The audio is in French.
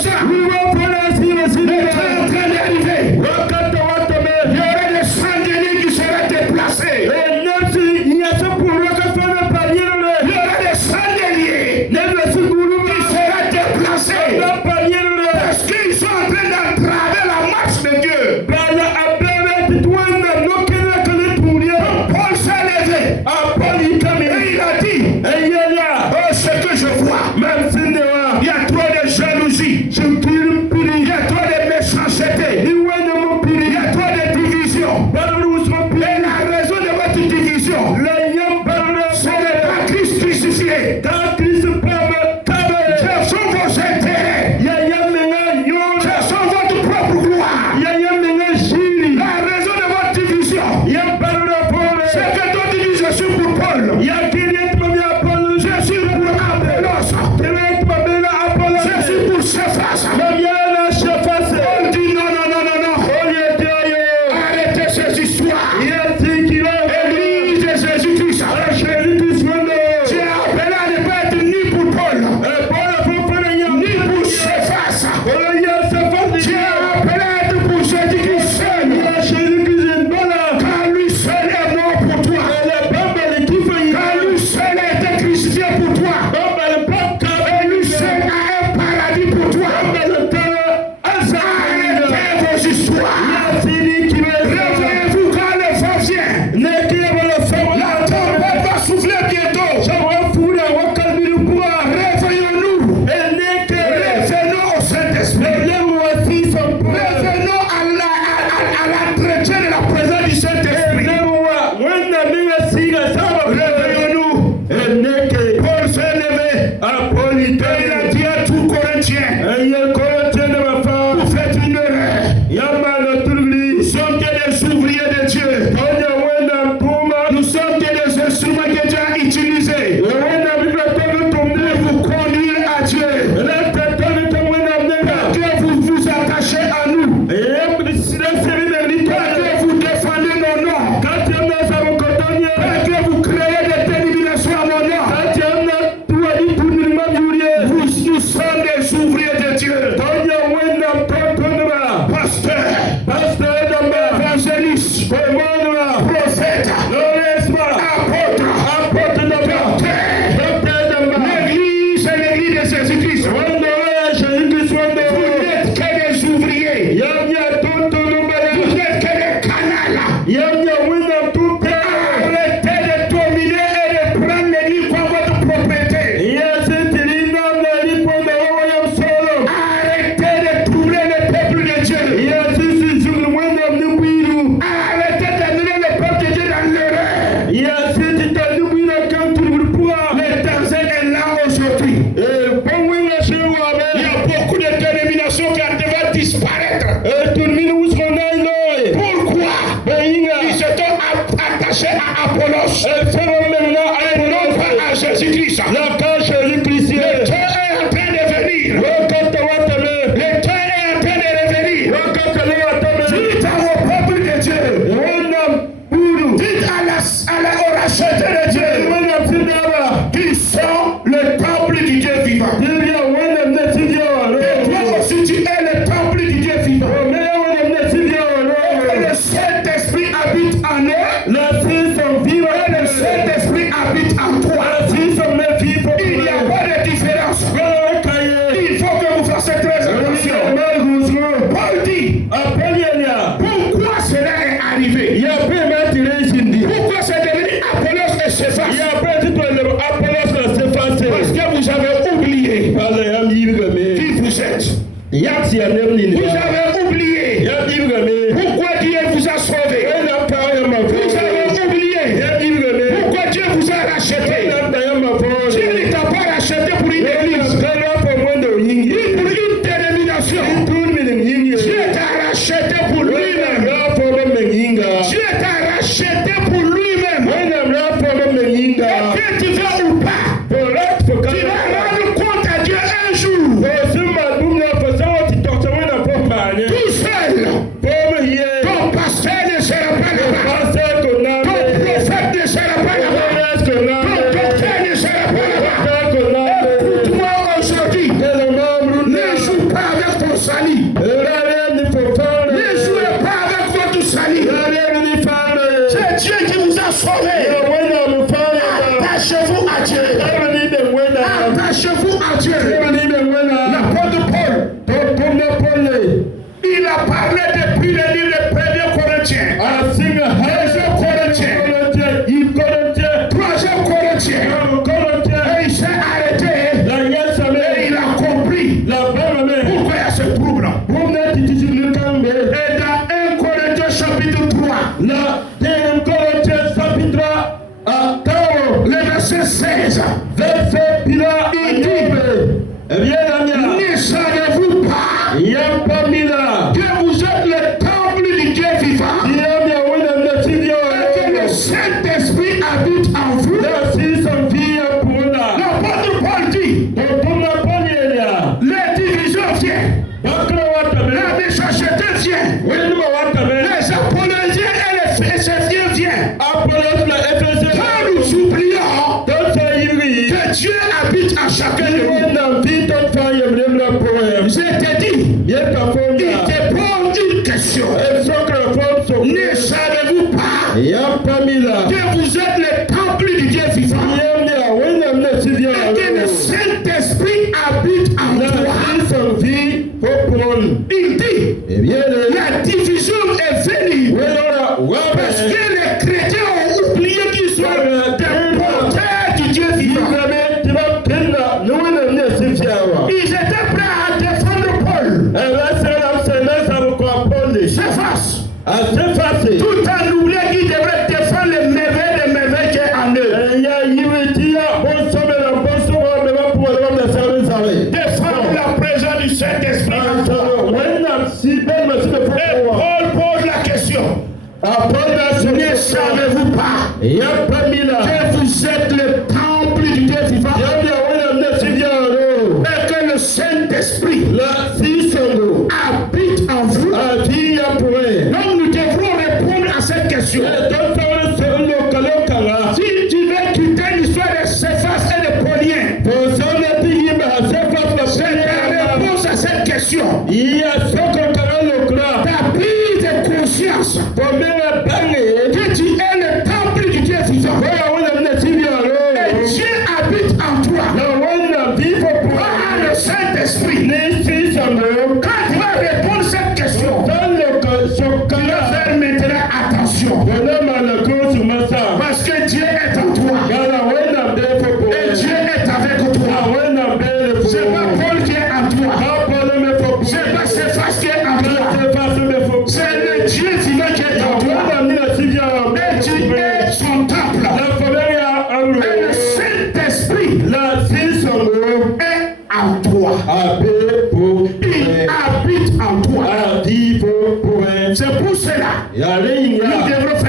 ça. Le temps est en train d'arriver. Il y aura des chandeliers qui seront déplacés. Il y aura des chandeliers qui seront déplacés. Parce qu'ils sont en train d'entraver la marche de Dieu. Paul s'est levé. Et il a dit, oh, ce que je vois, il y a trop de jalousie. Il y a trop de méchanceté. Il y a trop de division. Et la raison de votre division, c'est le pas Christ crucifié. Quels sont vos intérêts? Quels sont votre propre gloire? La raison de votre division, c'est que d'autres disent je suis pour Paul. Je suis pour Apollos. Je suis pour Cephas. Paul dit non. Arrêtez ces histoires. Église de Jésus-Christ. Tu es appelé à ne pas être ni pour Paul, ni pour Cephas. Tu es appelé à être pour Jésus-Christ seul. Car lui seul est mort pour toi. Car lui seul a été crucifié pour toi. Et lui seul a un paradis pour toi. Arrêtez vos histoires. Réveillez-vous quand le vent vient. La tempête va souffler bientôt. Réveillons-nous. Revenons au Saint-Esprit. Revenons à l'entretien de la présence du Saint-Esprit. Réveillons-nous. Paul s'est levé. Et il a dit à tout Corinthiens, vous faites une erreur. Nous sommes que des ouvriers de Dieu. Nous sommes que des instruments que Dieu a utilisés pour vous conduire à Dieu. Que vous vous attachez à nous. Que vous défendez nos noms. Que vous créez des dénominations à mon nom. Nous sommes des ouvriers de Dieu. Pasteur, évangéliste, prophète, apôtre, docteur. L'église est l'église de Jésus-Christ. Vous n'êtes que des ouvriers. Vous n'êtes que des canals. Arrêtez de dominer et de prendre l'église comme votre propriété. Arrêtez de troubler le peuple de Dieu. Arrêtez d'amener le peuple de Dieu dans l'erreur. Le danger est là aujourd'hui. Il y a beaucoup de dénominations qui devaient disparaître. Pourquoi? Ils se sont attachés à Apollos. Et non pas à Jésus-Christ. Le temps est en train de venir. Le temps est en train de revenir. Dites à vos peuples de Dieu. Dites aux rachetés de Dieu. Qui sont le temple du Dieu vivant. Et toi aussi tu es le temple du Dieu vivant. Et le Saint-Esprit habite en eux. Et le Saint-Esprit habite en toi. Il n'y a pas de différence. Il faut que vous fassiez très attention. Paul dit, pourquoi cela est arrivé? Pourquoi c'est devenu Apollos et Cephas? Parce que vous avez oublié qui vous êtes. Vous avez oublié pourquoi Dieu vous a sauvé. Vous avez oublié pourquoi Dieu vous a racheté. Dieu ne t'a pas racheté pour une église, ni pour une dénomination. Dieu t'a racheté pour lui-même. Dieu t'a racheté pour lui-même. Et que tu veux ou pas, tu vas rendre compte à Dieu un jour. Tout seul. pas avec ton salut. Ne jouez pas avec votre salut. C'est Dieu qui vous a sauvé. Attachez-vous à Dieu. Attachez-vous à Dieu. L'apôtre Paul, il a parlé depuis le livre de 1er Corinthiens, 2 Corinthiens, 3 Corinthiens, et il s'est arrêté et il a compris pourquoi il y a ce trouble. Et dans 1 Corinthiens chapitre 3, le verset 16, il dit, ne savez-vous pas que vous êtes le temple du Dieu vivant et que le Saint-Esprit habite en vous? L'apôtre Paul dit, les divisions viennent, la méchanceté vient, les apologiens et les Éphésiens viennent. Quand nous oublions que Dieu habite à chacun de nous, je t'ai dit, il te pose une question. Ne savez-vous pas que vous êtes le temple du Dieu vivant et que le Saint-Esprit habite en toi? Il dit, la division est venue parce que les chrétiens ont oublié qu'ils sont des porteurs du Dieu vivant. Ils étaient prêts à défendre Paul. S'efface. Tout en oubliant qu'ils devraient défendre les merveilles qui est en eux. Défendre la présence du Saint-Esprit. Et Paul pose la question. Ne savez-vous pas que vous êtes le temple du Dieu vivant et que le Saint-Esprit habite en vous? Donc nous devrons répondre à cette question. Si tu veux quitter l'histoire de Céphas et de Paulien, c'est la réponse à cette question. Ta prise de conscience que tu es le temple du Dieu vivant et Dieu habite en toi par le Saint-Esprit. Quand tu vas répondre à cette question, tu vas faire maintenant attention, parce que Dieu est en toi et Dieu est avec toi. C'est pas Paul qui est en toi, c'est pas Céphas qui est en toi, c'est le Dieu vivant qui est en toi et tu es son temple. Et le Saint-Esprit est en toi. Il habite en toi. C'est pour cela nous devrons